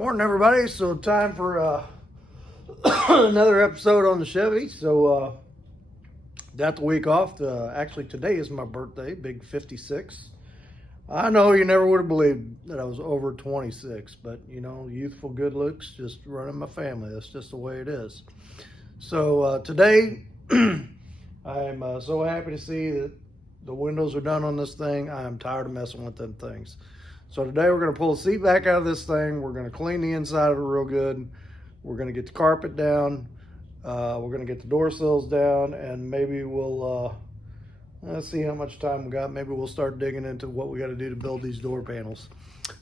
Morning, everybody. So time for another episode on the Chevy. So got the week off. Actually, today is my birthday, big 56. I know you never would have believed that I was over 26, but you know, youthful good looks just running my family. That's just the way it is. So today, I'm so happy to see that the windows are done on this thing. I'm tired of messing with them things. So today we're going to pull the seat back out of this thing. We're going to clean the inside of it real good. We're going to get the carpet down. We're going to get the door sills down, and maybe we'll let's see how much time we got. Maybe we'll start digging into what we got to do to build these door panels.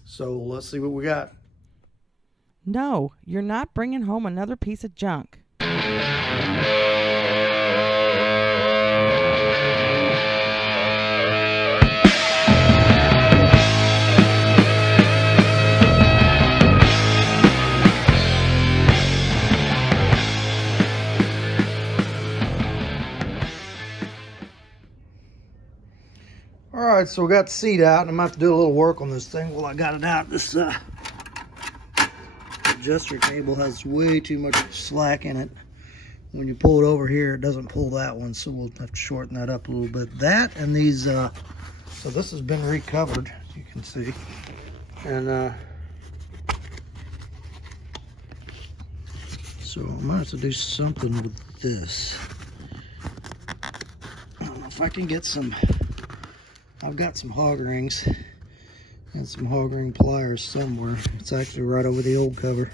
So let's see what we got. No, you're not bringing home another piece of junk. All right, so we got the seat out, and I'm going to have to do a little work on this thing while I got it out. This adjuster cable has way too much slack in it. When you pull it over here, it doesn't pull that one, so we'll have to shorten that up a little bit. That and these, so this has been recovered, as you can see. And so I'm going to have to do something with this. I don't know if I can get some... I've got some hog rings and some hog ring pliers somewhere. It's actually right over the old cover.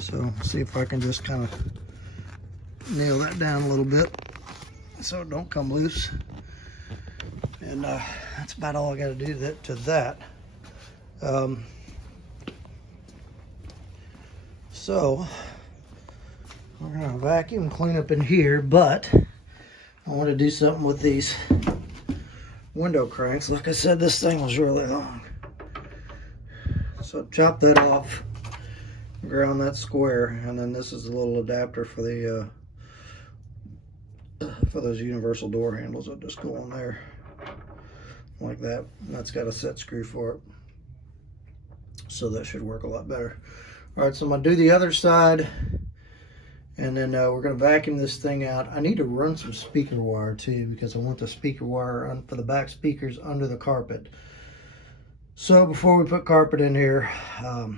So see if I can just kind of nail that down a little bit so it don't come loose. And that's about all I got to do to that. So we're gonna vacuum and clean up in here, but I want to do something with these window cranks. Like I said, this thing was really long, so chop that off, ground that square, and then this is a little adapter for the for those universal door handles that just go on there like that. And that's got a set screw for it, so that should work a lot better. All right, so I'm gonna do the other side, and then we're going to vacuum this thing out. I need to run some speaker wire too, because I want the speaker wire for the back speakers under the carpet. So before we put carpet in here, I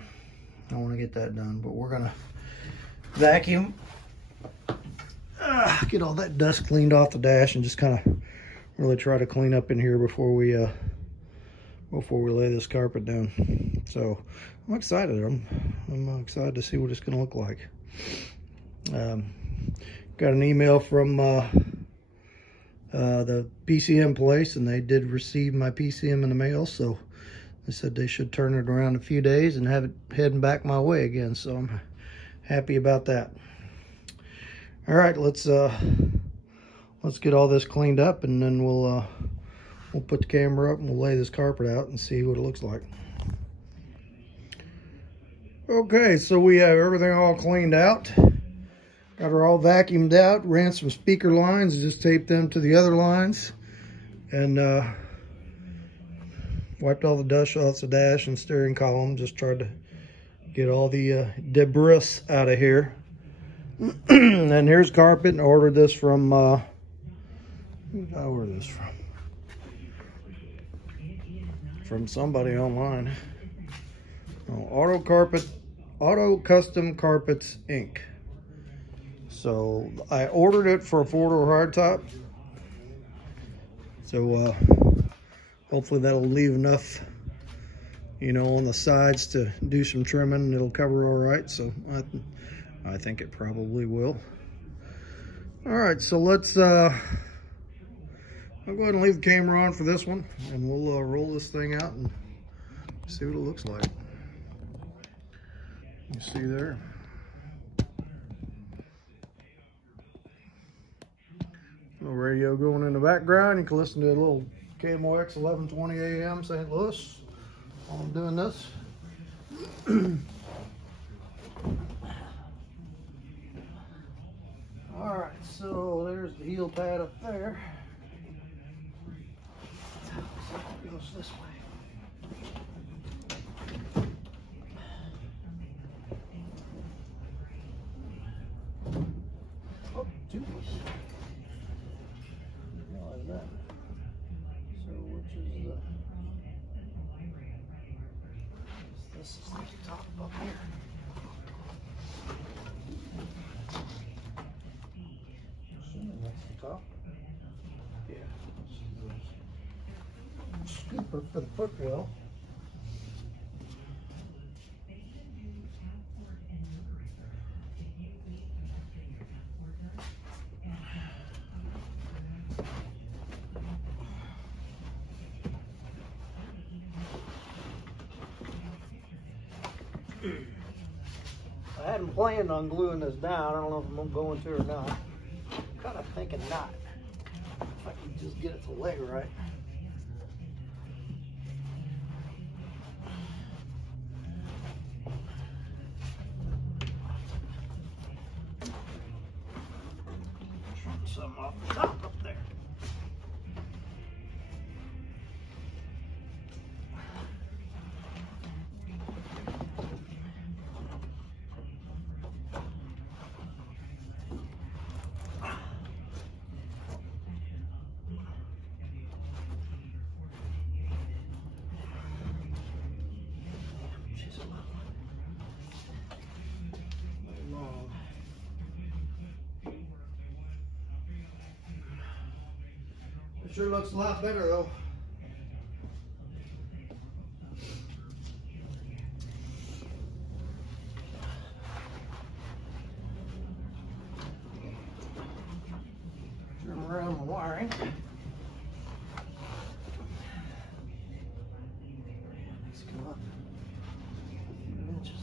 want to get that done. But we're going to vacuum, get all that dust cleaned off the dash, and just kind of really try to clean up in here before we lay this carpet down. So I'm excited. I'm excited to see what it's going to look like. Got an email from the PCM place, and they did receive my PCM in the mail, so they said they should turn it around in a few days and have it heading back my way again, so I'm happy about that. All right, let's get all this cleaned up, and then we'll put the camera up and we'll lay this carpet out and see what it looks like. Okay, so we have everything all cleaned out. Got her all vacuumed out, ran some speaker lines, just taped them to the other lines, and wiped all the dust off the dash and steering column. Just tried to get all the debris out of here. And here's carpet, and I ordered this from, who did I order this from? From somebody online. Oh, Auto Custom Carpets, Inc. So I ordered it for a 4-door hardtop. So hopefully that'll leave enough, you know, on the sides to do some trimming, and it'll cover all right. So I think it probably will. All right, so let's I'll go ahead and leave the camera on for this one, and we'll roll this thing out and see what it looks like. You see there? Little radio going in the background. You can listen to a little KMOX 1120 AM St. Louis while I'm doing this. All right, so there's the heel pad up there. It goes this way. This is the top up here. That's the top. Yeah. Scooper for the footwell. I hadn't planned on gluing this down. I don't know if I'm going to or not. I'm kind of thinking not. If I can just get it to lay right. Trim some off the top up there. It sure looks a lot better though. Trim around the wiring. Let's come up a few inches.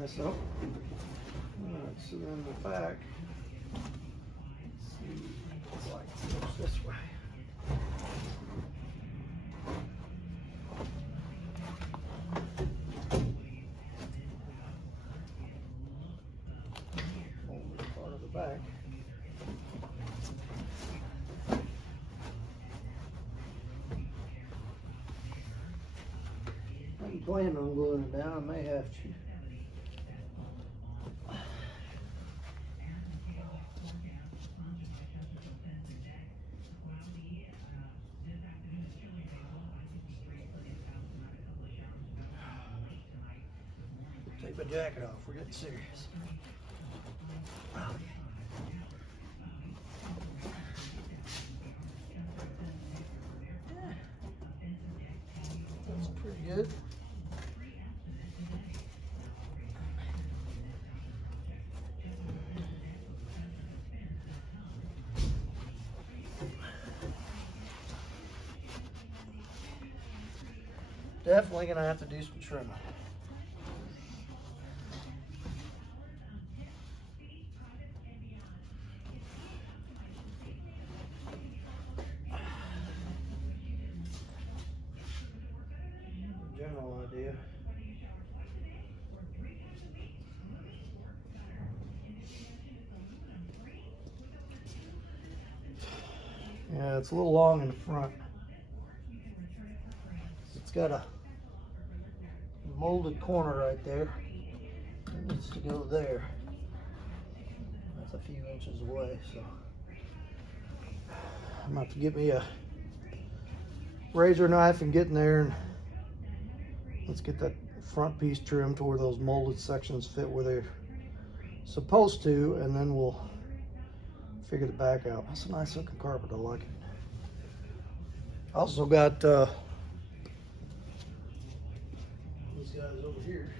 This up. Alright, so then the back, let's see, it's like it goes this way. Over part of the back. I'm planning on gluing it down. I may have to. Take my jacket off, we're getting serious. That's pretty good. Definitely gonna have to do some trimming. General idea. Yeah, it's a little long in the front. It's got a molded corner right there. It needs to go there. That's a few inches away, so I'm gonna have to get me a razor knife and get in there and let's get that front piece trimmed to where those molded sections fit where they're supposed to, and then we'll figure the back out. That's a nice looking carpet, I like it. Also got these guys over here.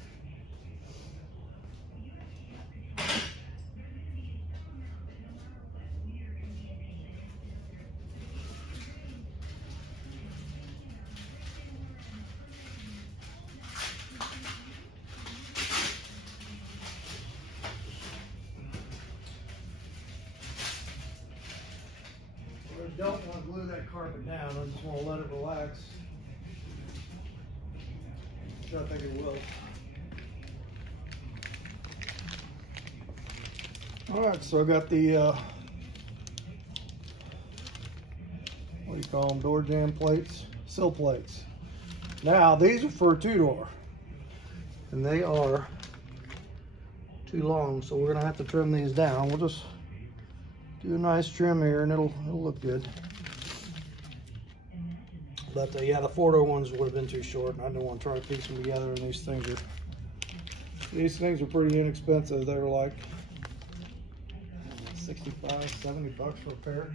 I don't want to glue that carpet down, I just want to let it relax. I think it will. Alright, so I got the, what do you call them, door jamb plates? Sill plates. Now, these are for a two-door. And they are too long, so we're gonna have to trim these down. We'll just do a nice trim here and it'll look good. But yeah, the 4-door ones would have been too short, and I didn't want to try to piece them together. And these things are pretty inexpensive. They're like 65, 70 bucks for a pair.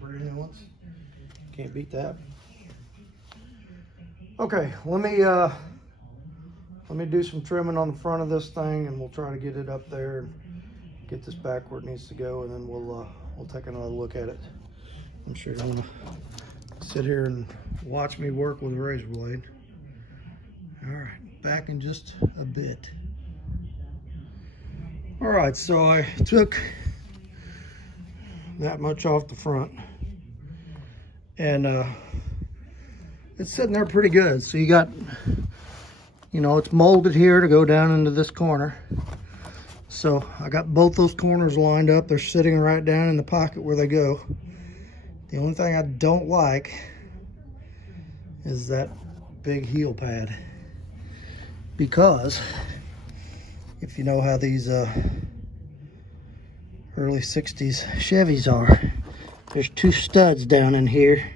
Brand new ones. Can't beat that. Okay, let me do some trimming on the front of this thing, and we'll try to get it up there and get this back where it needs to go, and then we'll take another look at it. I'm sure you're gonna sit here and watch me work with a razor blade. All right, back in just a bit. All right, so I took that much off the front, and it's sitting there pretty good. So you got, you know, it's molded here to go down into this corner. So I got both those corners lined up. They're sitting right down in the pocket where they go. The only thing I don't like is that big heel pad, because if you know how these early 60s Chevys are, there's 2 studs down in here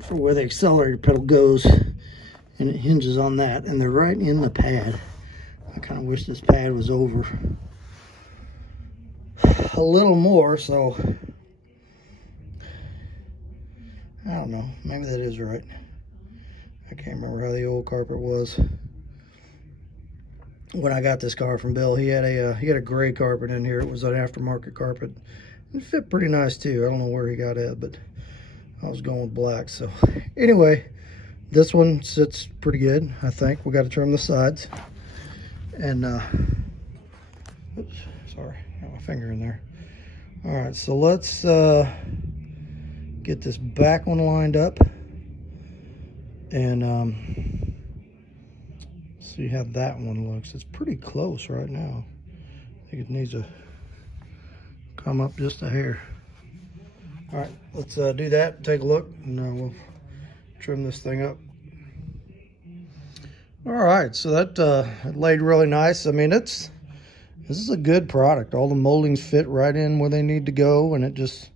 for where the accelerator pedal goes, and it hinges on that, and they're right in the pad. I kind of wish this pad was over a little more, so I don't know, maybe that is right. I can't remember how the old carpet was. When I got this car from Bill, he had a gray carpet in here. It was an aftermarket carpet. It fit pretty nice too. I don't know where he got it, but I was going with black. So anyway, this one sits pretty good, I think. We got to trim the sides. And oops, sorry, got my finger in there. All right, so let's get this back one lined up and see how that one looks. It's pretty close right now. I think it needs to come up just a hair. All right, let's do that, take a look, and we'll trim this thing up. All right, so that it laid really nice. I mean, this is a good product. All the moldings fit right in where they need to go, and it just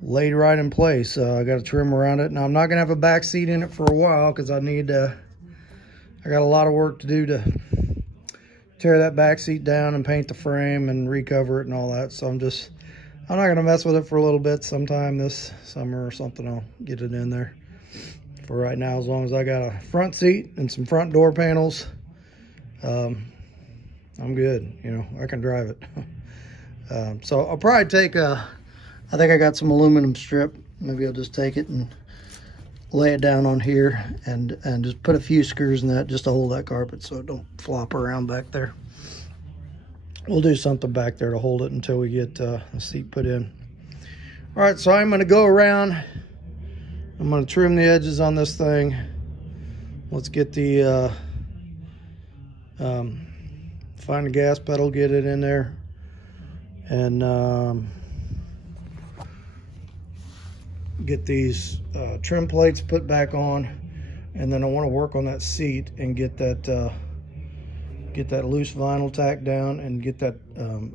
laid right in place. I got a trim around it. Now I'm not gonna have a back seat in it for a while because I got a lot of work to do to tear that back seat down and paint the frame and recover it and all that. So I'm not gonna mess with it for a little bit. Sometime this summer or something, I'll get it in there. For right now, as long as I got a front seat and some front door panels, I'm good. You know, I can drive it. So I'll probably take I think I got some aluminum strip. Maybe I'll just take it and lay it down on here and just put a few screws in that just to hold that carpet so it don't flop around back there. We'll do something back there to hold it until we get the seat put in. All right, so I'm gonna go around. I'm gonna trim the edges on this thing. Let's get the, find the gas pedal, get it in there, and get these trim plates put back on, and then I want to work on that seat and get that loose vinyl tacked down and get that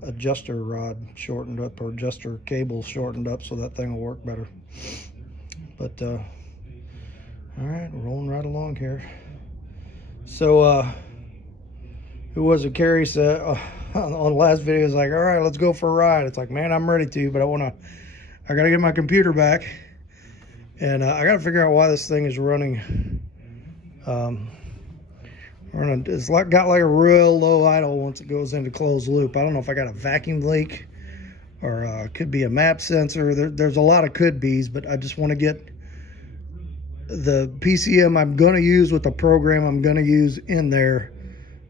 adjuster rod shortened up, or adjuster cable shortened up, so that thing will work better. But all right, rolling right along here. So who was it? Carrie said on the last video, is like, all right, let's go for a ride. It's like, man, I'm ready to, but I gotta get my computer back. And I got to figure out why this thing is running. It's got like a real low idle once it goes into closed loop. I don't know if I got a vacuum leak, or it could be a map sensor. There's a lot of could be's, but I just want to get the PCM I'm going to use with the program I'm going to use in there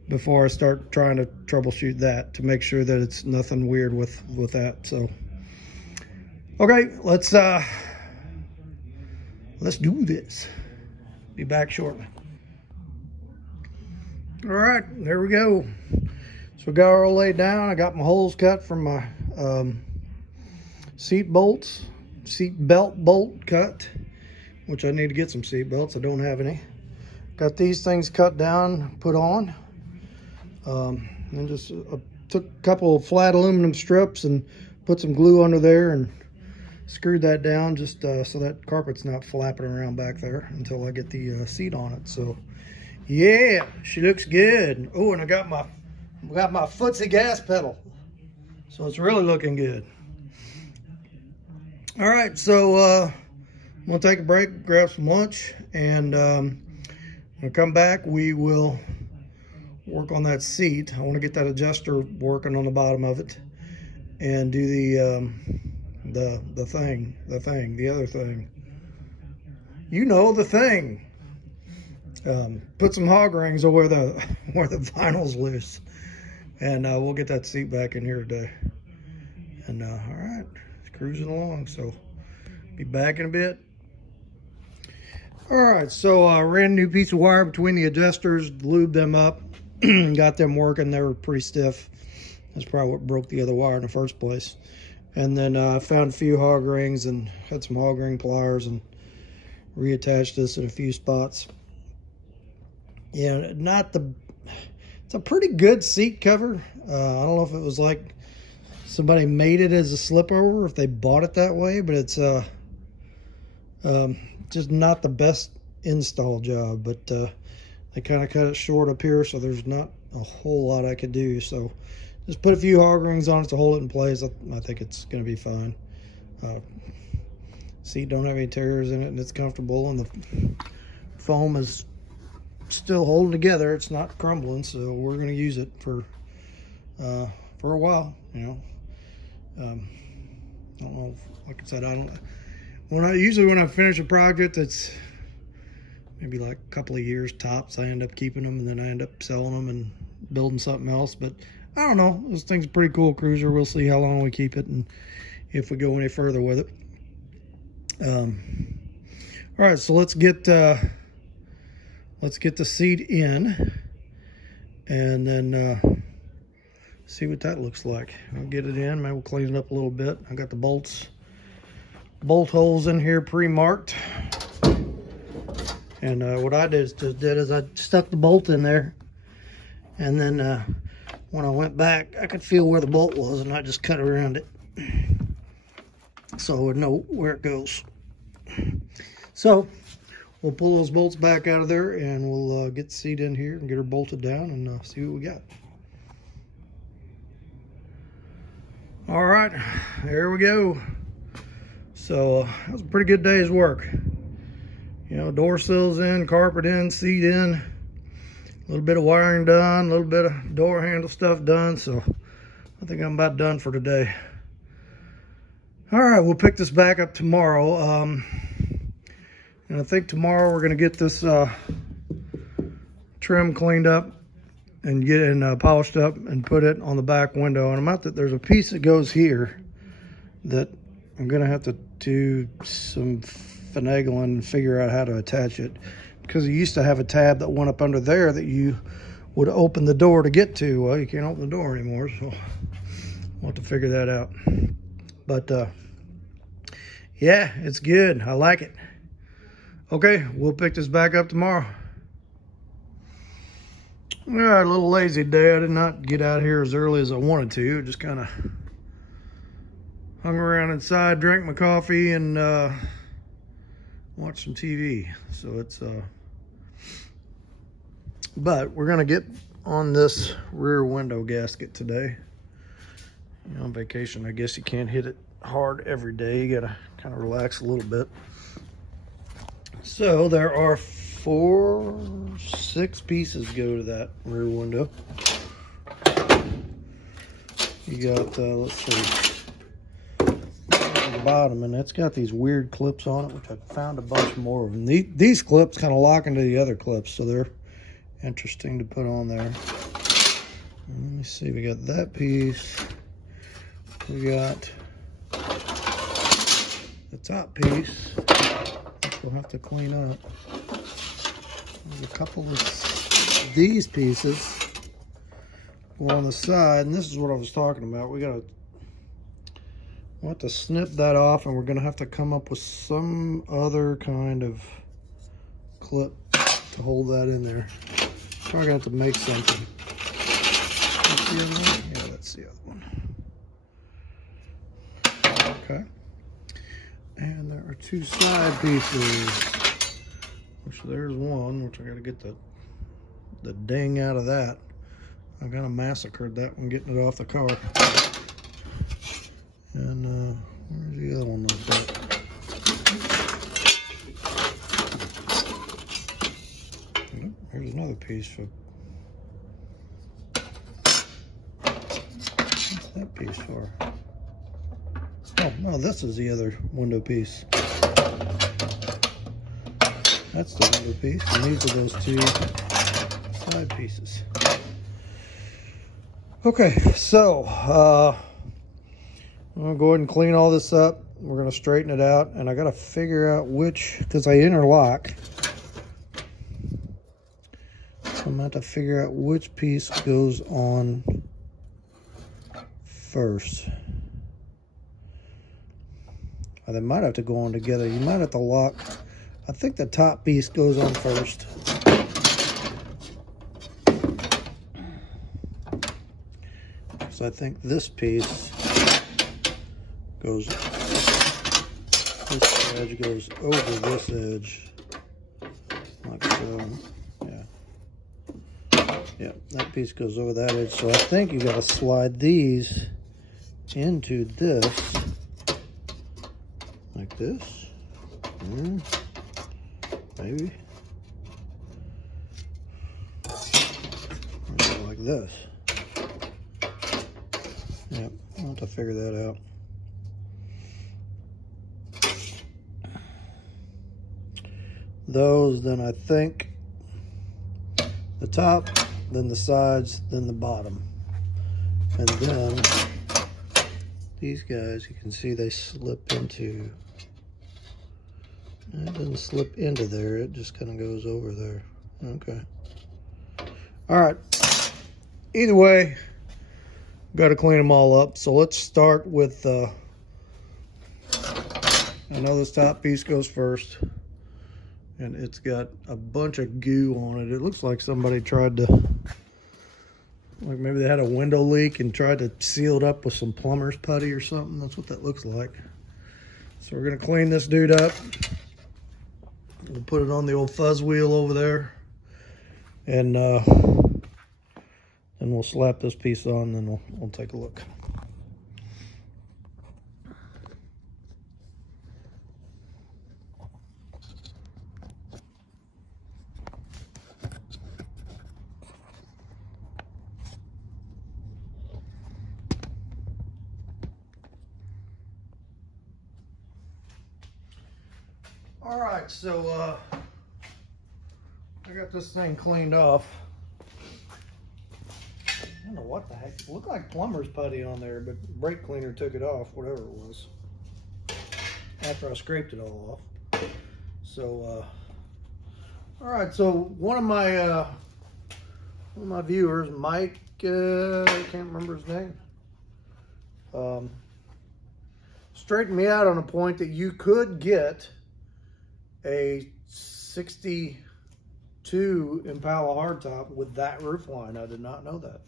before I start trying to troubleshoot that, to make sure that it's nothing weird with that. So, okay, let's do this. Be back shortly. All right, there we go. So we got it all laid down. I got my holes cut from my seat belt bolt cut, which I need to get some seat belts. I don't have any. Got these things cut down, put on. And just took a couple of flat aluminum strips and put some glue under there and screwed that down just so that carpet's not flapping around back there until I get the seat on it. So yeah, she looks good. Oh, and I got my footsie gas pedal, so it's really looking good. All right, so I'm gonna take a break, grab some lunch, and when I come back, we will work on that seat. I want to get that adjuster working on the bottom of it, and do the other thing. You know, the thing. Put some hog rings where the vinyl's loose, and we'll get that seat back in here today. And all right, it's cruising along. So be back in a bit. All right, so I ran a new piece of wire between the adjusters, lubed them up, got them working. They were pretty stiff. That's probably what broke the other wire in the first place. And then I found a few hog rings and had some hog ring pliers and reattached this in a few spots. Yeah, it's a pretty good seat cover. I don't know if it was like somebody made it as a slip over, if they bought it that way, but it's just not the best install job. But they kind of cut it short up here, so there's not a whole lot I could do. So just put a few hog rings on it to hold it in place. I think it's going to be fine. Seat don't have any tears in it, and it's comfortable, and the foam is still holding together. It's not crumbling, so we're going to use it for a while. You know, I don't know. Like I said, usually when I finish a project, it's maybe like a couple of years tops. I end up keeping them, and then I end up selling them and building something else. But I don't know. This thing's a pretty cool cruiser. We'll see how long we keep it and if we go any further with it. All right, so let's get the seat in, and then see what that looks like. I'll get it in. Maybe we'll clean it up a little bit. I got the bolt holes in here pre-marked, and what I just did is I stuck the bolt in there, and then when I went back, I could feel where the bolt was, and I just cut around it so I would know where it goes. So we'll pull those bolts back out of there, and we'll get the seat in here and get her bolted down and see what we got. All right, there we go. So that was a pretty good day's work. You know, door sills in, carpet in, seat in, a little bit of wiring done, a little bit of door handle stuff done. So I think I'm about done for today. All right, we'll pick this back up tomorrow. And I think tomorrow we're gonna get this trim cleaned up and get it polished up and put it on the back window. And there's a piece that goes here that I'm gonna have to do some finagling and figure out how to attach it, because you used to have a tab that went up under there that you would open the door to get to. Well, you can't open the door anymore, so we'll have to figure that out. But yeah, it's good. I like it. Okay, we'll pick this back up tomorrow. All right, a little lazy day. I did not get out here as early as I wanted to. Just kind of hung around inside, drank my coffee, and watched some TV. So it's but we're gonna get on this rear window gasket today. You know, on vacation, I guess you can't hit it hard every day. You gotta kind of relax a little bit. So there are 6 pieces go to that rear window. You got, let's see, the bottom, and it's got these weird clips on it, which I found a bunch more of them. These clips kind of lock into the other clips, so they're interesting to put on there. Let me see, we got that piece. We got the top piece, which we'll have to clean up. There's a couple of these pieces on the side, and this is what I was talking about. We'll have to snip that off, and we're gonna have to come up with some other kind of clip to hold that in there. Probably gonna have to make something. the other one? Yeah, that's the other one. Okay. And there are 2 side pieces. Which there's one, which I gotta get the ding out of that. I kind of massacred that one getting it off the car. And where's the other one? Here's another piece for. What's that piece for? Oh no, this is the other window piece. That's the window piece, and these are those 2 side pieces. Okay, so I'm gonna go ahead and clean all this up. We're gonna straighten it out, and I gotta figure out which, because I interlock. So I'm gonna have to figure out which piece goes on first. Or they might have to go on together. You might have to lock. I think the top piece goes on first. So I think this piece goes, this edge goes over this edge, like so. Yeah, that piece goes over that edge. So I think you gotta slide these into this, like this. Maybe. Like this. Yep, I'll have to figure that out. Those, then I think the top, then the sides, then the bottom. And then these guys, you can see they slip into, it doesn't slip into there, it just kind of goes over there. Okay. All right. Either way, got to clean them all up. So let's start with, I know this top piece goes first. And it's got a bunch of goo on it. It looks like somebody tried to, like maybe they had a window leak and tried to seal it up with some plumber's putty or something. That's what that looks like. So we're gonna clean this dude up. We'll put it on the old fuzz wheel over there. And then we'll slap this piece on and then we'll take a look. All right, so I got this thing cleaned off. I don't know what the heck. It looked like plumber's putty on there, but brake cleaner took it off, whatever it was, after I scraped it all off. So, all right, so one of my viewers, Mike, I can't remember his name, straightened me out on a point that you could get a 62 Impala hardtop with that roof line. I did not know that.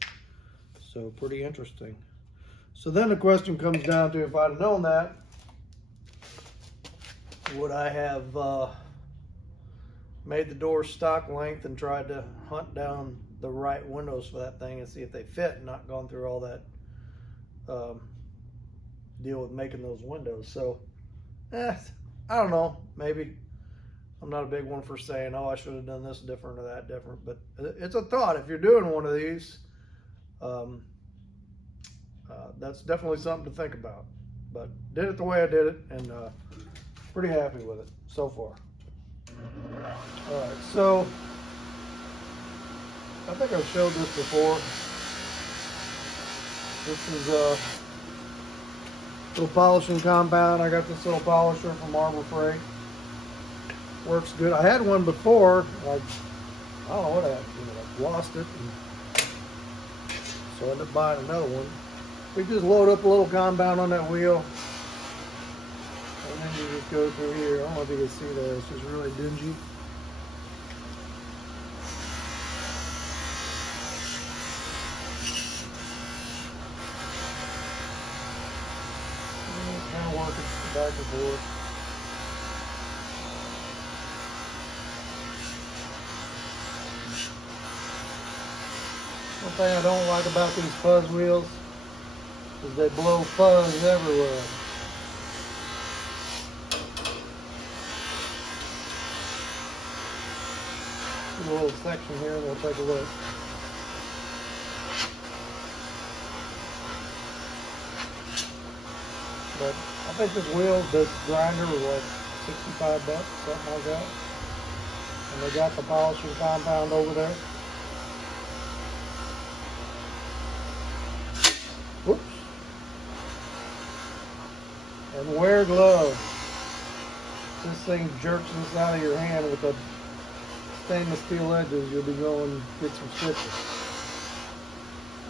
So pretty interesting. So then the question comes down to, if I'd have known that, would I have made the door stock length and tried to hunt down the right windows for that thing and see if they fit, and not gone through all that deal with making those windows. So I don't know, maybe. I'm not a big one for saying, oh, I should have done this different or that different, but it's a thought. If you're doing one of these, that's definitely something to think about. But did it the way I did it, and pretty happy with it so far. All right, so I think I've showed this before. This is a little polishing compound. I got this little polisher from Harbor Freight. Works good. I had one before. I don't know what I had to do. I lost it, and so I ended up buying another one. We just load up a little compound on that wheel, and then you just go through here. I don't know if you can see that. It's just really dingy. back and forth. One thing I don't like about these fuzz wheels is they blow fuzz everywhere. A little section here and we'll take a look. But I think this wheel, this grinder was like $65, something like that. And they got the polishing compound over there. Whoops. And wear gloves. This thing jerks this out of your hand with the stainless steel edges, you'll be going to get some stitches.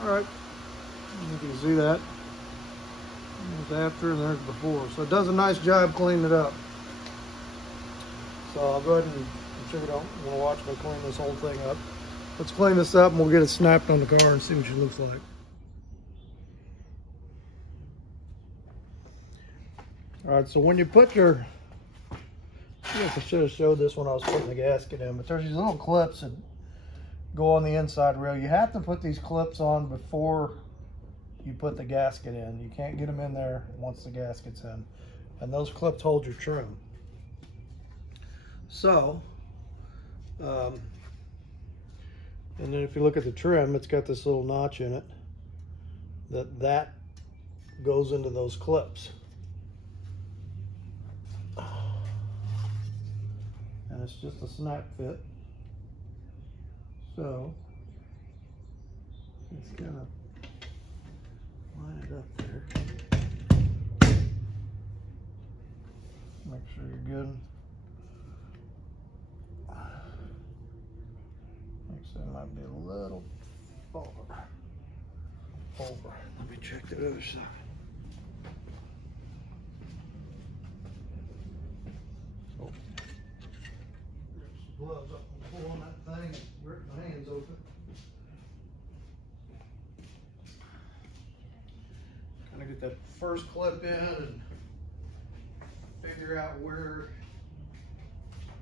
Alright, you can see that. There's after and there's before. So it does a nice job cleaning it up. So I'll go ahead and, I'm sure you don't want to watch me clean this whole thing up. Let's clean this up and we'll get it snapped on the car and see what she looks like. Alright, so when you put your, I guess I should have showed this when I was putting the gasket in, but there's these little clips that go on the inside rail. You have to put these clips on before you put the gasket in. You can't get them in there once the gasket's in. And those clips hold your trim. So, and then if you look at the trim, it's got this little notch in it that goes into those clips. And it's just a snap fit. So it's gonna line it up there. Make sure you're good. Actually, it might be a little far over. Let me check the other side. Gloves up and pull on that thing and rip my hands open. Kind of get that first clip in and figure out where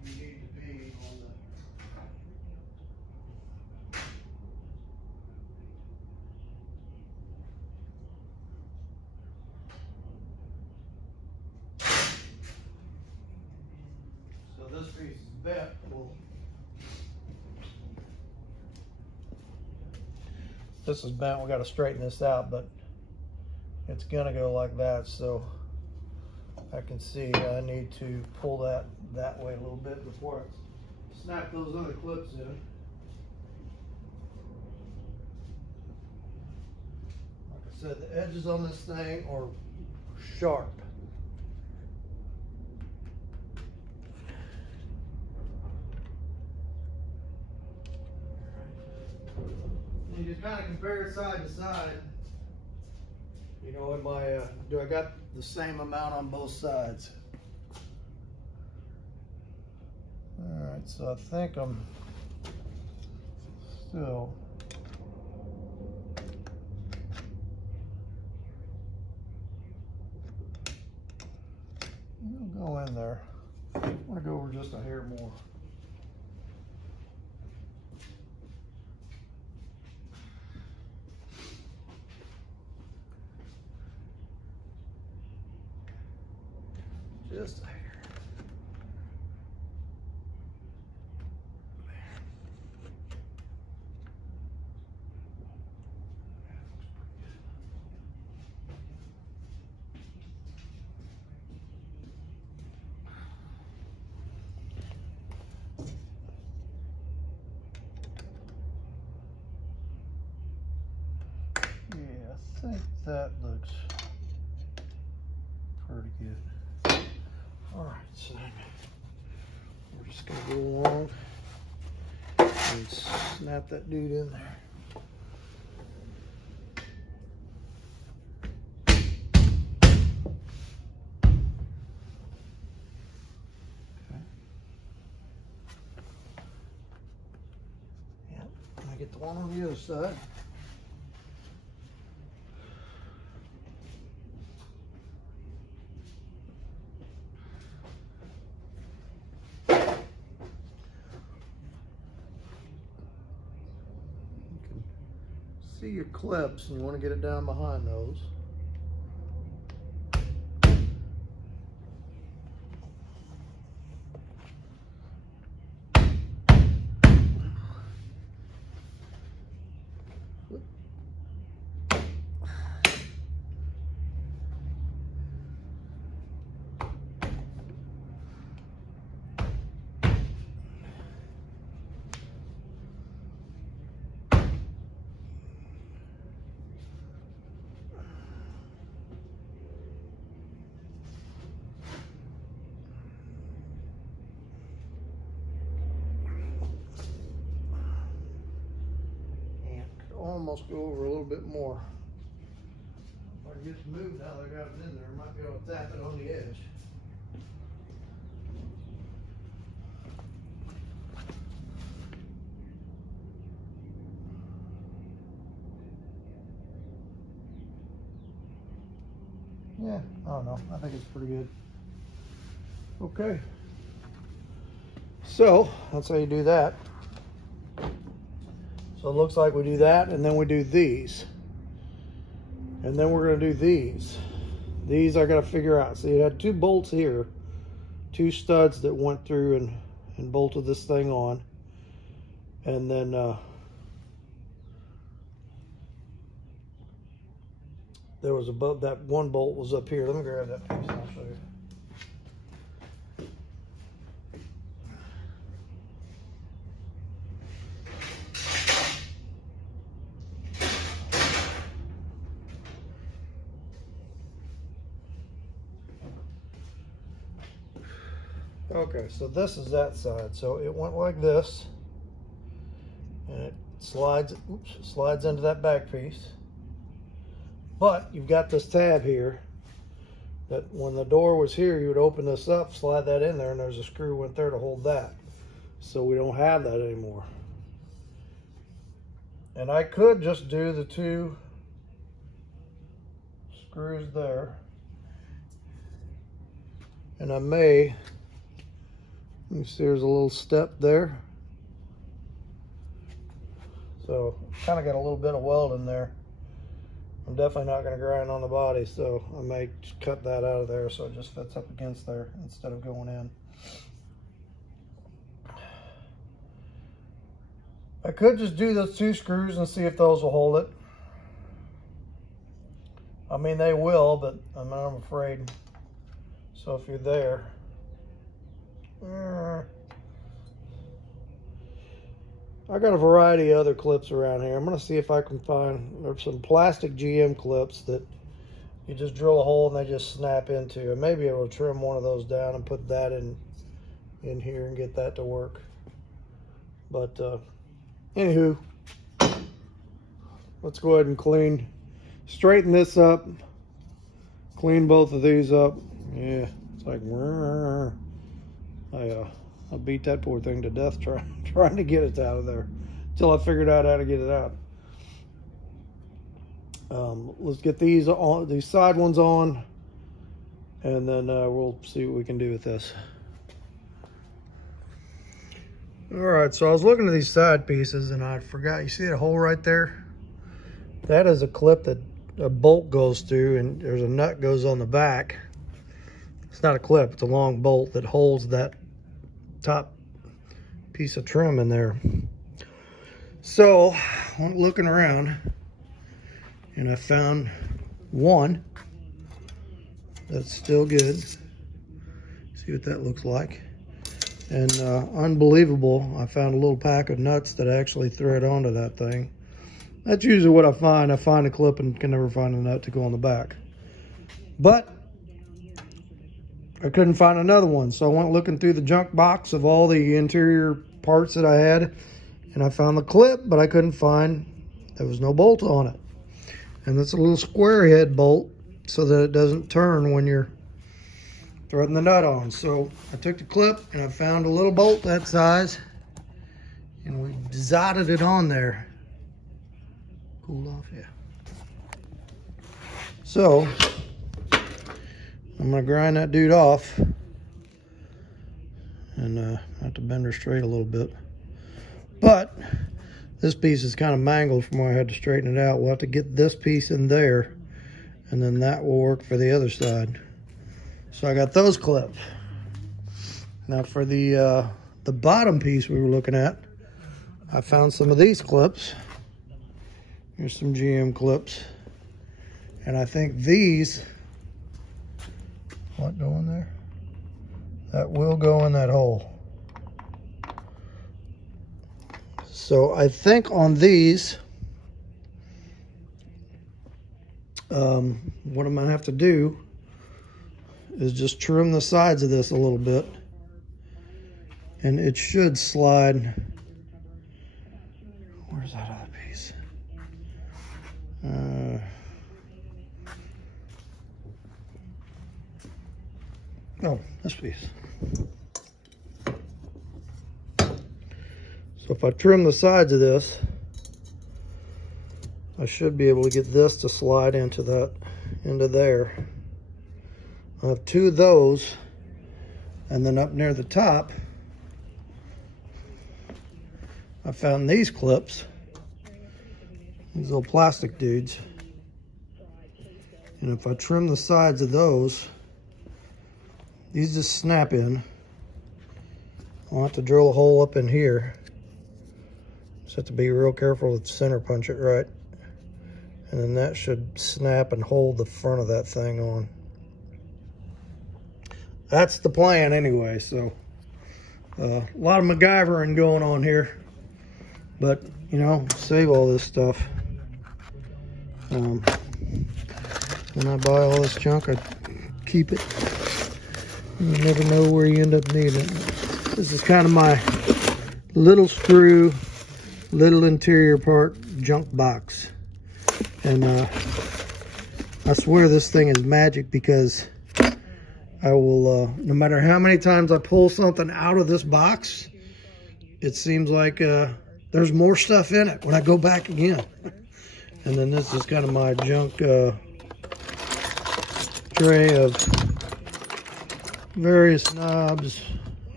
you need to be on the. So this piece is bent. This is bent, we got to straighten this out, but it's gonna go like that, so I can see I need to pull that way a little bit before I snap those other clips in. Like I said, the edges on this thing are sharp. You just kind of compare it side to side. You know, am I, do I got the same amount on both sides? All right, so I think I'm still. I'll go in there. I want to go over just a hair more. Just a hair. Yeah, I think that looks pretty good. All right, so we're just gonna go along and snap that dude in there. Okay. Yep, I get the one on the other side. see your clips and you want to get it down behind those. Almost go over a little bit more. If I get to move now that I got it in there, I might be able to tap it on the edge. Yeah, I don't know. I think it's pretty good. Okay. So, that's how you do that. So it looks like we do that, and then we do these. And then we're going to do these. These I got to figure out. So you had 2 bolts here, 2 studs that went through and bolted this thing on. And then there was above that one bolt was up here. Let me grab that piece and I'll show you. Okay, so this is that side. So it went like this, and it slides into that back piece. But you've got this tab here that when the door was here, you would open this up, slide that in there, and there's a screw went there to hold that. So we don't have that anymore. And I could just do the 2 screws there, and I may. You see there's a little step there. So kind of got a little bit of weld in there. I'm definitely not going to grind on the body, so I may cut that out of there so it just fits up against there instead of going in. I could just do those 2 screws and see if those will hold it. I mean, they will, but I'm afraid. So if you're there, I got a variety of other clips around here. I'm going to see if I can find, there's some plastic GM clips that you just drill a hole and they just snap into. I may be able to trim one of those down and put that in here and get that to work. But anywho, let's go ahead and straighten this up, clean both of these up. Yeah, it's like, I beat that poor thing to death trying to get it out of there until I figured out how to get it out. Let's get these side ones on, and then we'll see what we can do with this. All right, so I was looking at these side pieces and I forgot. You see that hole right there? That is a clip that a bolt goes through, and there's a nut goes on the back. It's not a clip, it's a long bolt that holds that top piece of trim in there. So I went looking around and I found one that's still good. See what that looks like. And unbelievable, I found a little pack of nuts that actually thread onto that thing. That's usually what I find. I find a clip and can never find a nut to go on the back. But I couldn't find another one, so I went looking through the junk box of all the interior parts that I had, and I found the clip, but I couldn't find, there was no bolt on it. And it's a little square head bolt so that it doesn't turn when you're threading the nut on. So I took the clip and I found a little bolt that size, and we dotted it on there. Cool off, yeah. So I'm gonna grind that dude off, and I have to bend her straight a little bit. But This piece is kind of mangled from where I had to straighten it out. We'll have to get this piece in there, and then that will work for the other side. So I got those clipped. Now for the bottom piece we were looking at, I found some of these clips. Here's some GM clips. And I think these, what, go in there? That will go in that hole. So I think on these, what I'm gonna have to do is just trim the sides of this a little bit, and it should slide. Where's that other piece? Oh, this piece. So if I trim the sides of this, I should be able to get this to slide into there. I have two of those, and then up near the top, I found these clips, these little plastic dudes. And if I trim the sides of those, these just snap in. I'll have to drill a hole up in here. Just have to be real careful to center punch it right. And then that should snap and hold the front of that thing on. That's the plan anyway, so a lot of MacGyvering going on here. But, you know, save all this stuff. When I buy all this junk, I keep it. You never know where you end up needing it. This is kind of my little screw, little interior part junk box. And I swear this thing is magic, because I will, no matter how many times I pull something out of this box, it seems like there's more stuff in it when I go back again. And then this is kind of my junk tray of various knobs,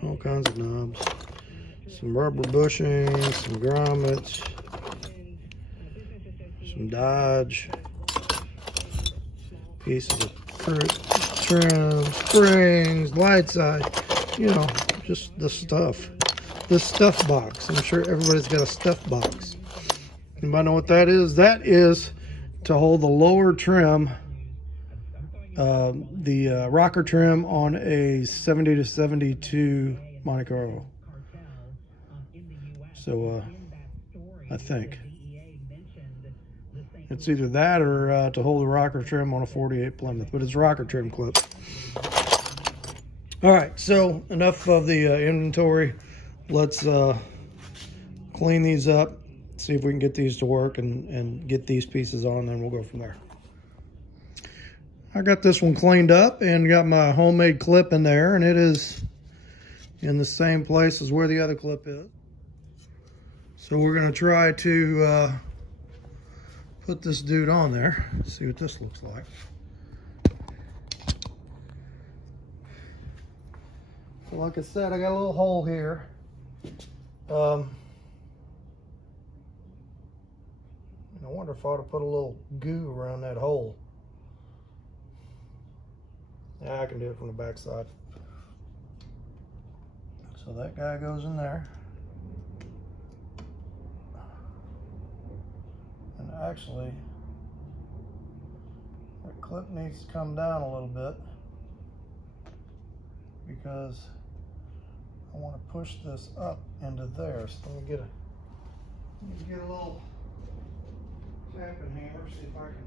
all kinds of knobs. Some rubber bushings, some grommets, some Dodge, pieces of trim, springs, light side, you know, just the stuff. This stuff box. I'm sure everybody's got a stuff box. Anybody know what that is? That is to hold the lower trim, the rocker trim on a 70 to 72 Monte Carlo. So I think it's either that or to hold the rocker trim on a 48 Plymouth, but it's rocker trim clip. All right, so enough of the inventory. Let's clean these up, see if we can get these to work, and get these pieces on, then we'll go from there. I got this one cleaned up and got my homemade clip in there, and it is in the same place as where the other clip is. So we're going to try to put this dude on there, see what this looks like. So like I said, I got a little hole here. I wonder if I ought to put a little goo around that hole. Yeah, I can do it from the back side. So that guy goes in there. And actually, that clip needs to come down a little bit, because I want to push this up into there. So let me get a little tapping hammer, see if I can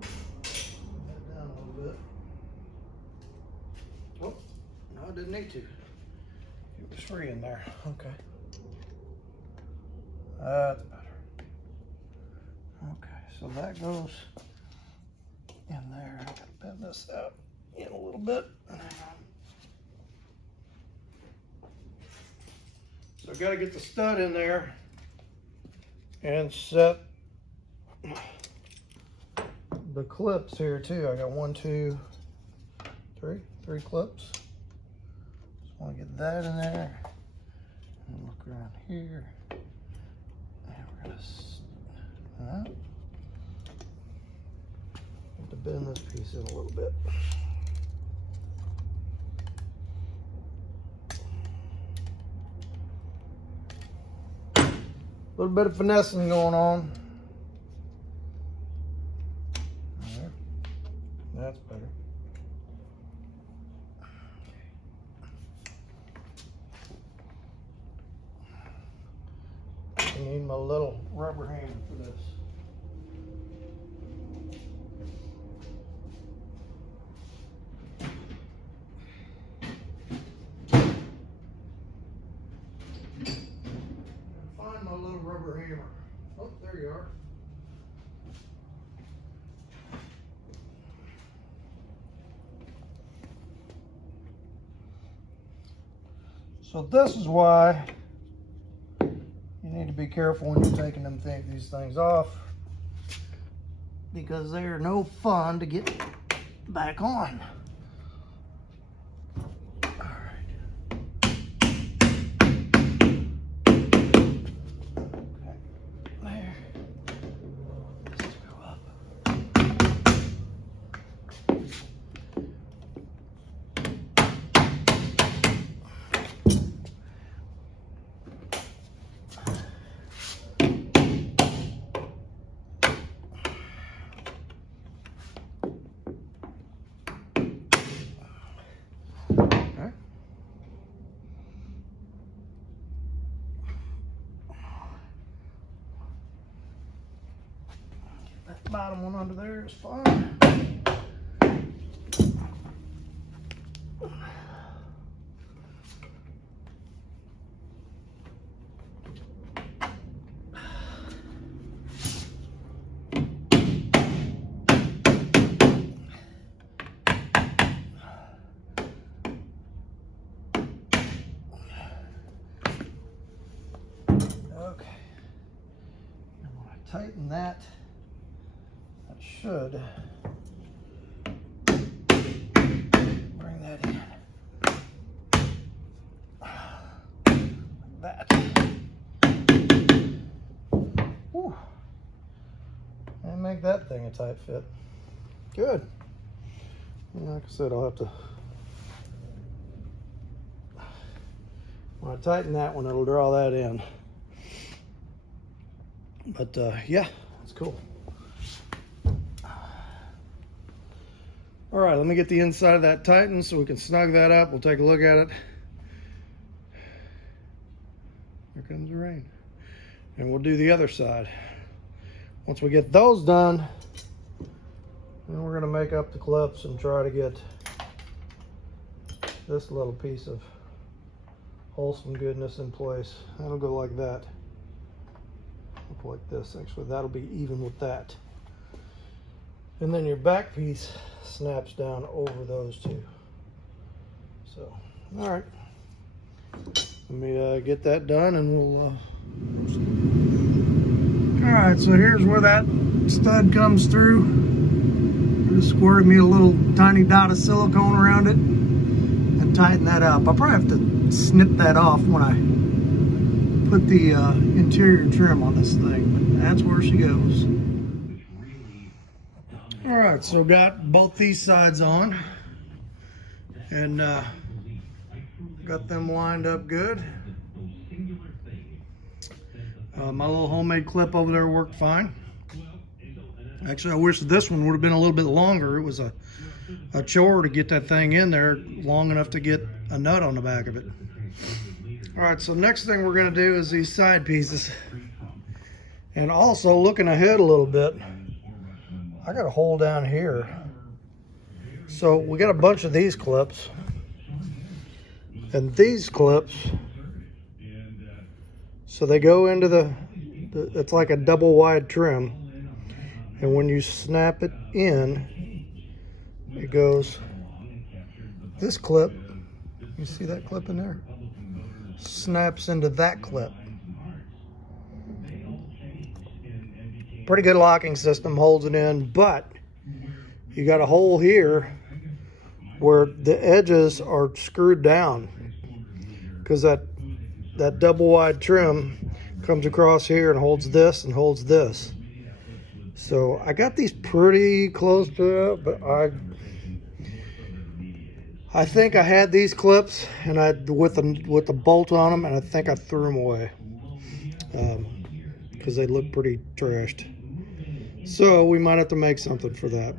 put that down a little bit. Oh, no, I didn't need to. It was free in there. Okay. That's better. Okay, so that goes in there. I can bend this out in a little bit. So I've got to get the stud in there and set the clips here too. I got 1, 2, 3 clips. Just want to get that in there and look around here. Have to bend this piece in a little bit. A little bit of finessing going on. There. That's better. I need my little rubber hammer for this. Find my little rubber hammer. Oh, there you are. So this is why you need to be careful when you're taking these things off, because they're no fun to get back on. All right. Okay. There. Let's go up. That bottom one under there is fine. Okay. And when I tighten that, that should bring that in. Like that. Whew. And make that thing a tight fit. Good. And like I said, I'll have to, when I tighten that one, it'll draw that in. But yeah, it's cool. All right, let me get the inside of that tightened so we can snug that up. We'll take a look at it. Here comes the rain. And we'll do the other side. Once we get those done, then we're gonna make up the clips and try to get this little piece of wholesome goodness in place. That'll go like that. Look like this, actually. That'll be even with that. And then your back piece snaps down over those two. So, all right. Let me get that done and we'll all right, so here's where that stud comes through. Just squirted me a little tiny dot of silicone around it and tighten that up. I'll probably have to snip that off when I put the interior trim on this thing, but that's where she goes. All right, so got both these sides on and got them lined up good. My little homemade clip over there worked fine. Actually, I wish this one would have been a little bit longer. It was a chore to get that thing in there long enough to get a nut on the back of it. All right, so next thing we're gonna do is these side pieces. And also looking ahead a little bit, I got a hole down here. So we got a bunch of these clips. And these clips, so they go into it's like a double wide trim. And when you snap it in, it goes, this clip, you see that clip in there? Snaps into that clip. Pretty good locking system, holds it in, but you got a hole here where the edges are screwed down because that double wide trim comes across here and holds this and holds this. So I got these pretty close to it, but I think I had these clips and with the bolt on them, and I think I threw them away because they look pretty trashed. So we might have to make something for that.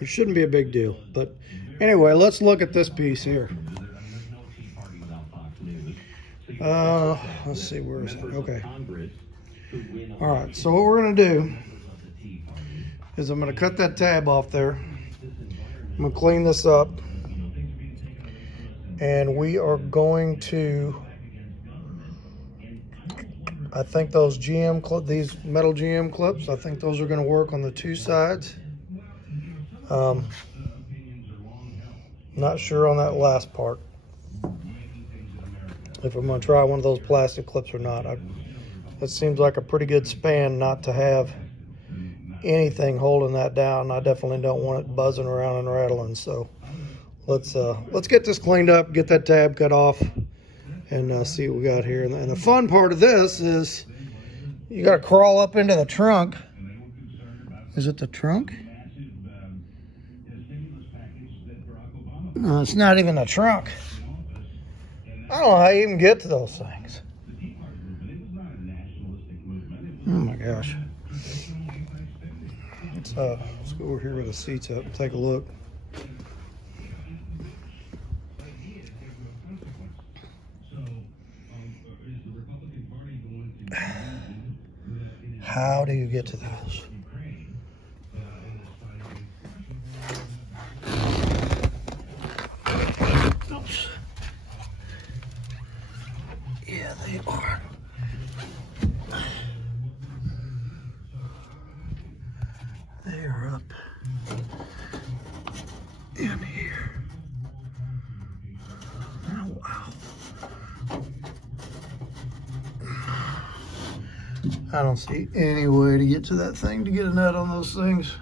It shouldn't be a big deal, but anyway, let's look at this piece here. Let's see, where is it? Okay. All right, so what we're gonna do is I'm gonna cut that tab off there. I'm gonna clean this up, and we are going to, I think those these metal GM clips, I think those are gonna work on the two sides. Not sure on that last part, if I'm gonna try one of those plastic clips or not. That seems like a pretty good span not to have anything holding that down. I definitely don't want it buzzing around and rattling. So let's get this cleaned up, get that tab cut off, and see what we got here. And the fun part of this is you got to crawl up into the trunk. Is it the trunk? No, it's not even a trunk. I don't know how you even get to those things. Oh my gosh. Let's go over here with the seats up and take a look. How do you get to those? Oops. Yeah, they are. They are up in here. Oh, wow. I don't see any way to get to that thing, to get a nut on those things.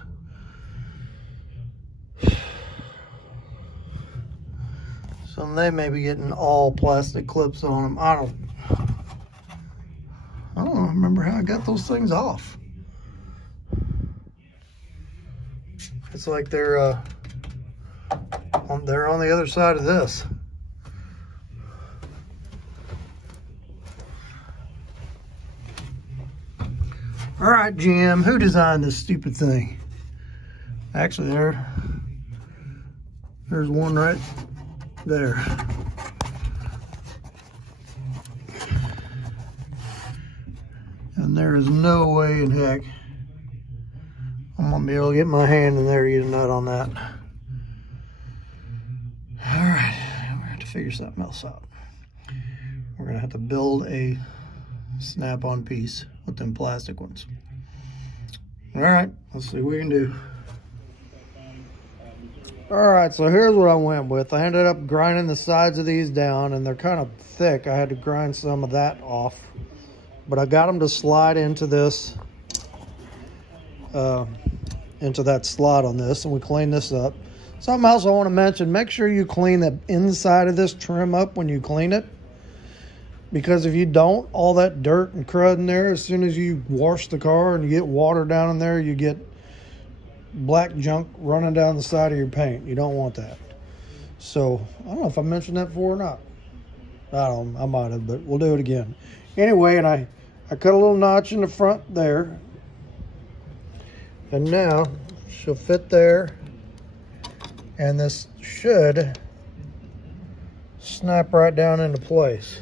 So they may be getting all plastic clips on them. I don't remember how I got those things off. It's like they're on the other side of this. All right, GM, who designed this stupid thing? Actually, there's one right there. And there is no way in heck I'm gonna be able to get my hand in there to get a nut on that. All right, we're gonna have to figure something else out. We're gonna have to build a snap-on piece with them plastic ones. All right, let's see what we can do. All right, so here's what I went with. I ended up grinding the sides of these down, and they're kind of thick. I had to grind some of that off, but I got them to slide into this, into that slot on this, and we cleaned this up. Something else I want to mention, make sure you clean the inside of this trim up when you clean it, because if you don't, all that dirt and crud in there, as soon as you wash the car and you get water down in there, you get black junk running down the side of your paint. You don't want that. So I don't know if I mentioned that before or not. I might have, but we'll do it again. Anyway, and I cut a little notch in the front there, and now she'll fit there, and this should snap right down into place.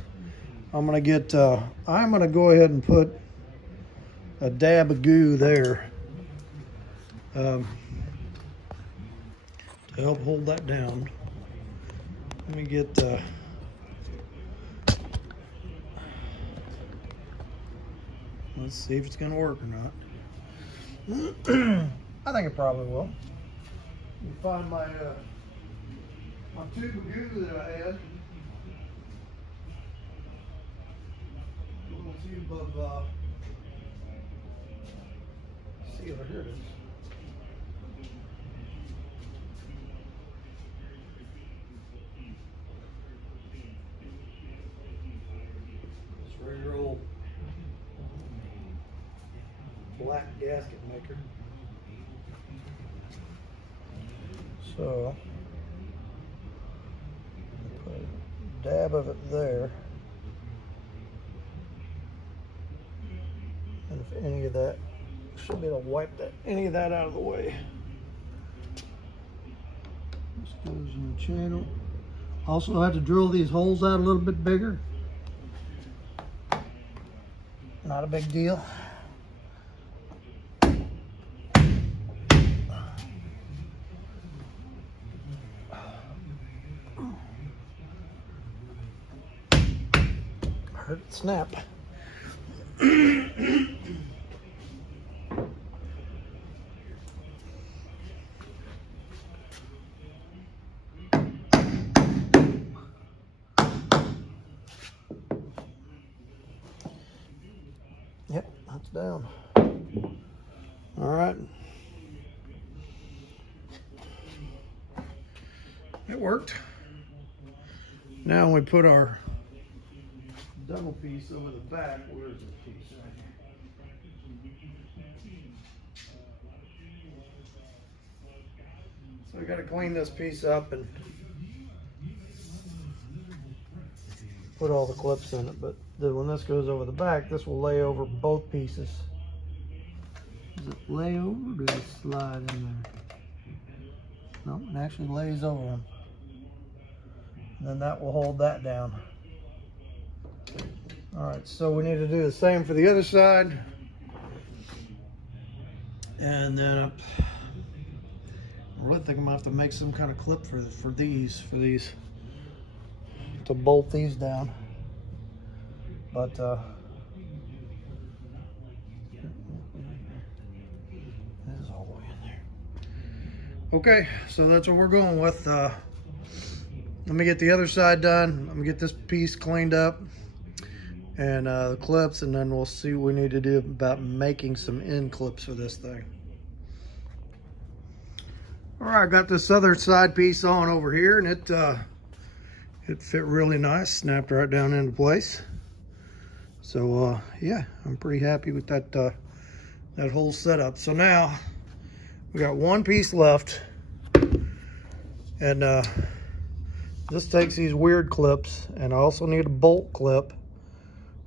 I'm gonna go ahead and put a dab of goo there to help hold that down. Let me get let's see if it's gonna work or not. I think it probably will. Let me find my tube of goo that I had. A little tube of sealer. Here it is. black gasket maker. So put a dab of it there. And if any of that, should be able to wipe any of that out of the way. This goes in the channel. Also, I have to drill these holes out a little bit bigger. Not a big deal. Heard it snap. Yep, that's down. All right. It worked. Now we put our double piece over the back. Where's this piece right here? So we got to clean this piece up and put all the clips in it. But then when this goes over the back, this will lay over both pieces. Does it lay over or does it slide in there? No, it actually lays over them. And then that will hold that down. All right, so we need to do the same for the other side. And then I really think I'm gonna have to make some kind of clip for these to bolt these down. But this is all the way in there. Okay, so that's what we're going with. Let me get the other side done. I'm gonna get this piece cleaned up and the clips, and then we'll see what we need to do about making some end clips for this thing. All right, I got this other side piece on over here, and it fit really nice, snapped right down into place. So yeah, I'm pretty happy with that that whole setup. So now we got one piece left, and this takes these weird clips, and I also need a bolt clip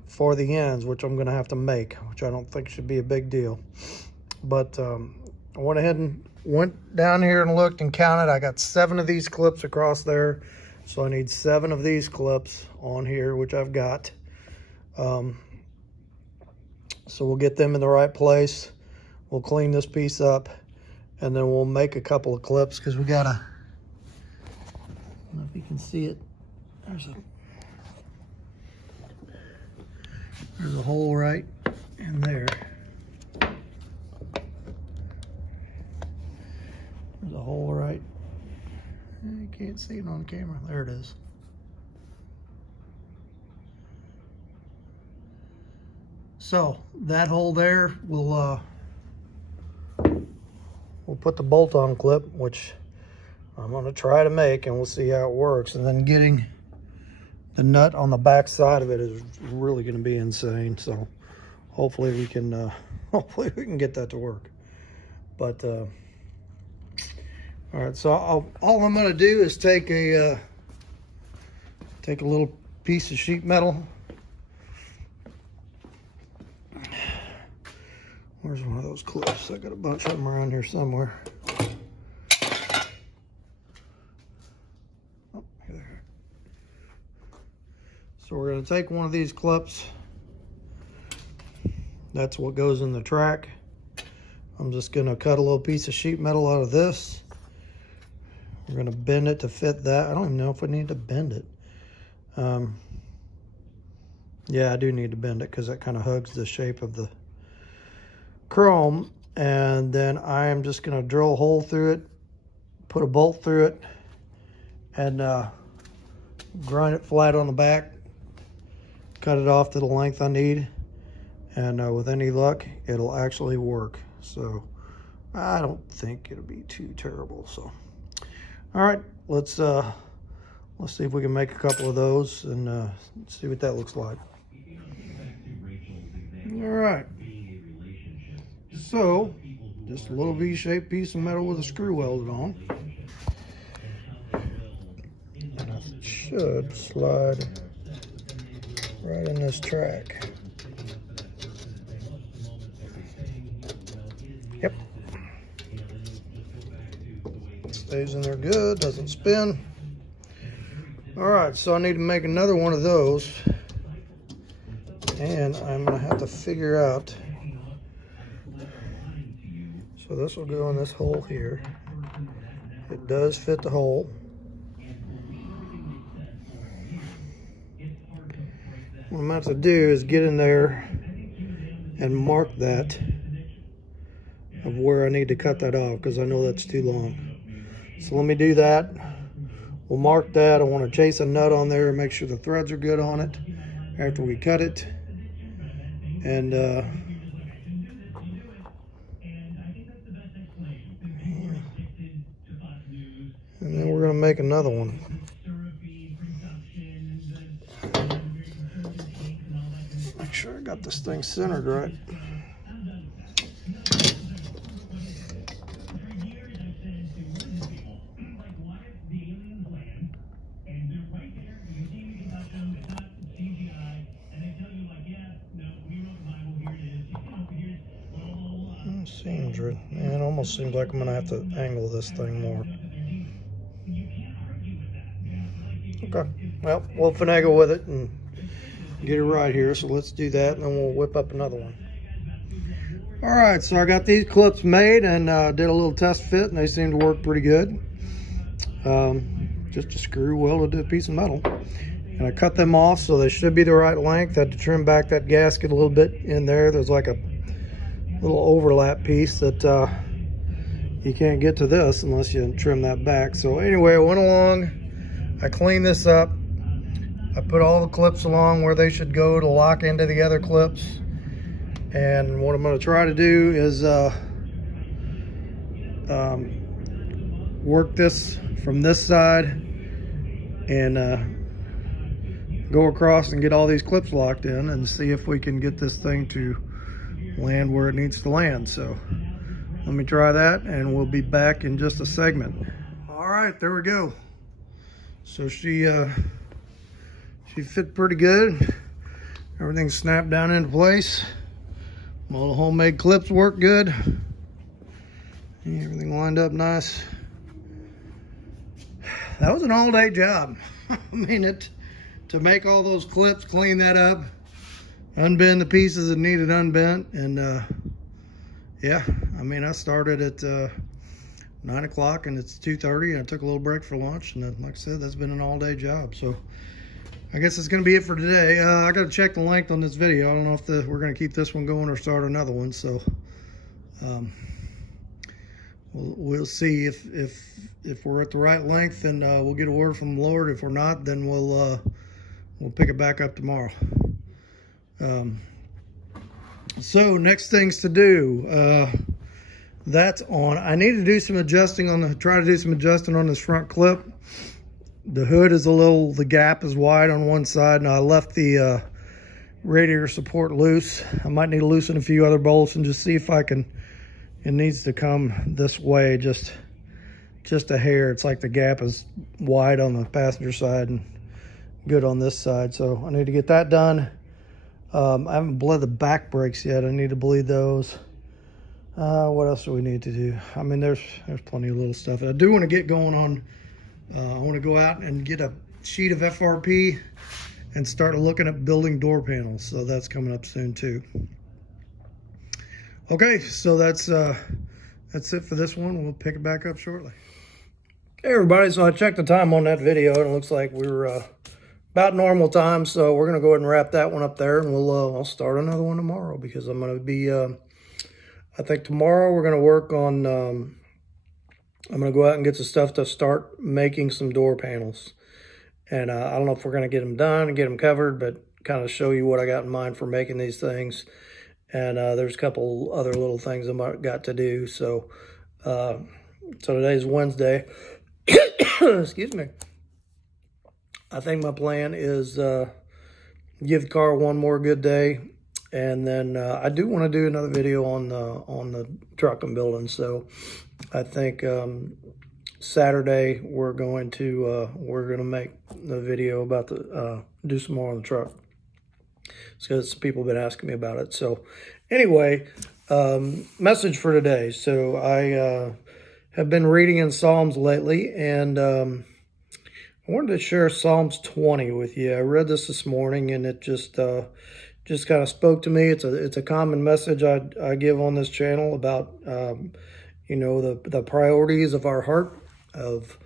for the ends, which I'm gonna have to make, which I don't think should be a big deal. But I went ahead and went down here and looked and counted. I got 7 of these clips across there. So I need 7 of these clips on here, which I've got. So we'll get them in the right place. We'll clean this piece up, and then we'll make a couple of clips, because we gotta, I don't know if you can see it. There's a hole right in there. There's a hole right. You can't see it on camera. There it is. So that hole there, we'll put the bolt-on clip, which I'm gonna try to make, and we'll see how it works. And then getting the nut on the back side of it is really gonna be insane. So hopefully we can get that to work. But all right, so all I'm gonna do is take a little piece of sheet metal. Where's one of those clips? I got a bunch of them around here somewhere. Oh, there. So we're gonna take one of these clips. That's what goes in the track. I'm just gonna cut a little piece of sheet metal out of this. We're gonna bend it to fit that. I don't even know if we need to bend it. Yeah, I do need to bend it because that kind of hugs the shape of the chrome. And then I am just gonna drill a hole through it, put a bolt through it, and grind it flat on the back, cut it off to the length I need, and with any luck, it'll actually work. So I don't think it'll be too terrible. So all right, let's see if we can make a couple of those and see what that looks like. All right, Just a little V-shaped piece of metal with a screw welded on. And it should slide right in this track. Yep. Stays in there good, doesn't spin. All right, so I need to make another one of those. And I'm gonna have to figure out, so this will go in this hole here. It does fit the hole. What I'm gonna have to do is get in there and mark that of where I need to cut that off, because I know that's too long. So let me do that. We'll mark that. I want to chase a nut on there and make sure the threads are good on it after we cut it. And then we're going to make another one. Make sure I got this thing centered right. Seems right. It almost seems like I'm gonna have to angle this thing more. Okay, well, we'll finagle with it and get it right here. So let's do that, and then we'll whip up another one. All right, so I got these clips made and did a little test fit, and they seem to work pretty good. Just a screw welded to a piece of metal, and I cut them off so they should be the right length. I had to trim back that gasket a little bit in there. There's like a little overlap piece that you can't get to this unless you trim that back. So anyway, I went along, I cleaned this up, I put all the clips along where they should go to lock into the other clips. And what I'm going to try to do is work this from this side and go across and get all these clips locked in and see if we can get this thing to land where it needs to land. So let me try that, and we'll be back in just a segment. All right, there we go. So she fit pretty good. Everything snapped down into place. All the homemade clips work good. Everything lined up nice. That was an all-day job. I mean, to make all those clips, clean that up, unbend the pieces that needed unbent, and yeah, I mean, I started at 9 o'clock and it's 2:30, and I took a little break for lunch, and then, like I said, that's been an all-day job. So I guess that's gonna be it for today. I gotta check the length on this video. I don't know if we're gonna keep this one going or start another one. So we'll see if we're at the right length, and we'll get a word from the Lord. If we're not, then we'll pick it back up tomorrow. So next things to do, that's on. I need to do some adjusting on try to do some adjusting on this front clip. The hood is the gap is wide on one side, and I left the radiator support loose. I might need to loosen a few other bolts and just see if I can. It needs to come this way, just a hair. It's like the gap is wide on the passenger side and good on this side. So I need to get that done. I haven't bled the back brakes yet. I need to bleed those. What else do we need to do? I mean, there's plenty of little stuff. I do want to get going on. I want to go out and get a sheet of FRP and start looking at building door panels. So that's coming up soon too. Okay, so that's it for this one. We'll pick it back up shortly. Hey everybody, so I checked the time on that video, and it looks like we were about normal time. So we're gonna go ahead and wrap that one up there, and I'll start another one tomorrow, because I'm gonna be I think tomorrow we're gonna work on I'm gonna go out and get some stuff to start making some door panels. And I don't know if we're gonna get them done and get them covered, but kind of show you what I got in mind for making these things. And there's a couple other little things I got to do. So today's Wednesday. Excuse me. I think my plan is give the car one more good day, And then I do want to do another video on the truck I'm building. So I think Saturday we're going to make the video about the do some more on the truck. Because people have been asking me about it. So anyway, message for today. So I have been reading in Psalms lately, and I wanted to share Psalms 20 with you. I read this morning, and it just kind of spoke to me. It's a common message I give on this channel about you know, the priorities of our heart. Of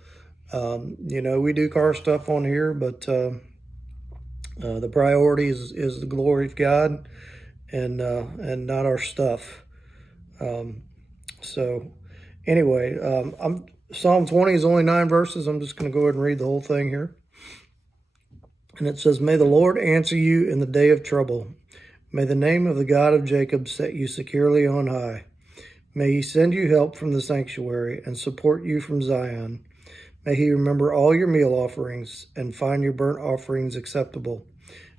you know, we do car stuff on here, but the priority is the glory of God, and not our stuff. So anyway, Psalm 20 is only 9 verses. I'm just going to go ahead and read the whole thing here. And it says, "May the Lord answer you in the day of trouble. May the name of the God of Jacob set you securely on high. May he send you help from the sanctuary and support you from Zion. May he remember all your meal offerings and find your burnt offerings acceptable.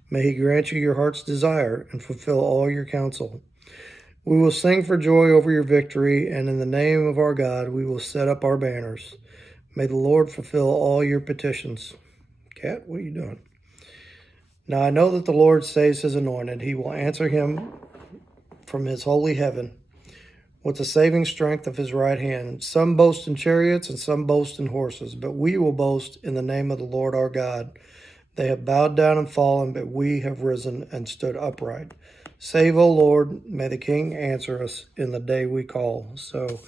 May he grant you your heart's desire and fulfill all your counsel. We will sing for joy over your victory, and in the name of our God we will set up our banners. May the Lord fulfill all your petitions." Cat, what are you doing? "Now I know that the Lord saves his anointed. He will answer him from his holy heaven with the saving strength of his right hand. Some boast in chariots and some boast in horses, but we will boast in the name of the Lord our God. They have bowed down and fallen, but we have risen and stood upright. Save, O Lord, may the King answer us in the day we call." So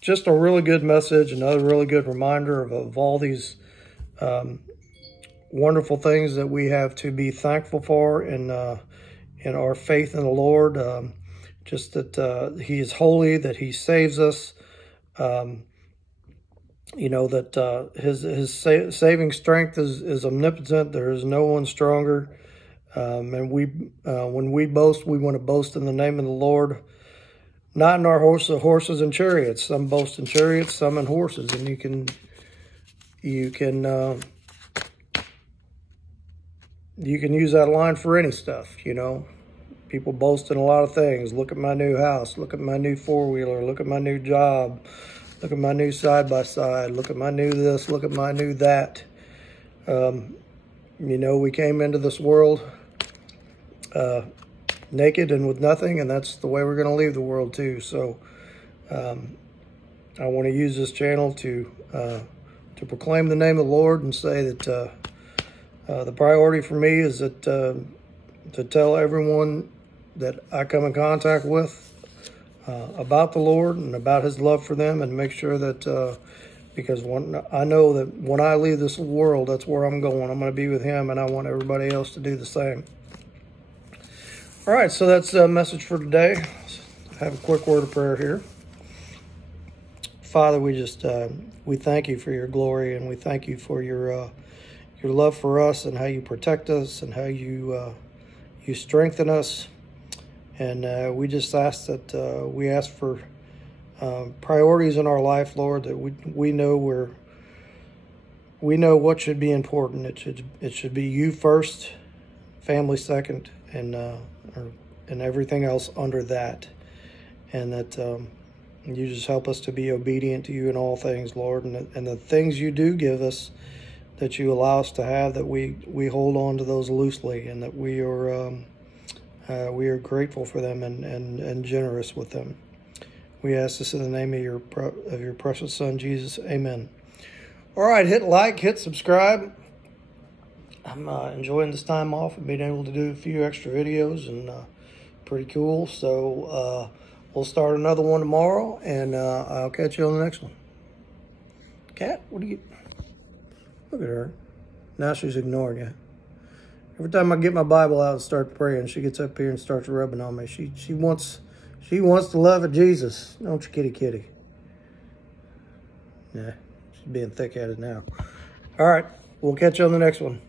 just a really good message, another really good reminder of all these wonderful things that we have to be thankful for in our faith in the Lord. Just that he is holy, that he saves us, you know, that his saving strength is omnipotent. There is no one stronger. And when we boast, we want to boast in the name of the Lord, not in our horses and chariots. Some boast in chariots, some in horses, and you can use that line for any stuff, you know. People boast in a lot of things. Look at my new house. Look at my new four-wheeler. Look at my new job. Look at my new side-by-side. Look at my new this. Look at my new that. You know, we came into this world naked and with nothing, and that's the way we're going to leave the world too. So I want to use this channel to proclaim the name of the Lord and say that the priority for me is that to tell everyone that I come in contact with about the Lord and about his love for them, and make sure that because I know that when I leave this world, that's where I'm going. I'm going to be with him, and I want everybody else to do the same. All right, so that's a message for today. Let's have a quick word of prayer here. Father, we thank you for your glory, and we thank you for your love for us, and how you protect us, and how you strengthen us. And we just ask that we ask for priorities in our life, Lord, that we know what should be important. It should be you first, family second, and everything else under that. And that you just help us to be obedient to you in all things, Lord, and the things you do give us, that you allow us to have, that we hold on to those loosely, and that we are grateful for them and generous with them. We ask this in the name of your precious Son, Jesus. Amen. All right, hit like, hit subscribe. I'm enjoying this time off and being able to do a few extra videos, and pretty cool. So we'll start another one tomorrow, and I'll catch you on the next one. Cat, what do you... Look at her. Now she's ignoring you. Every time I get my Bible out and start praying, she gets up here and starts rubbing on me. She wants the love of Jesus. Don't you, kitty? Yeah, she's being thick-headed now. All right, we'll catch you on the next one.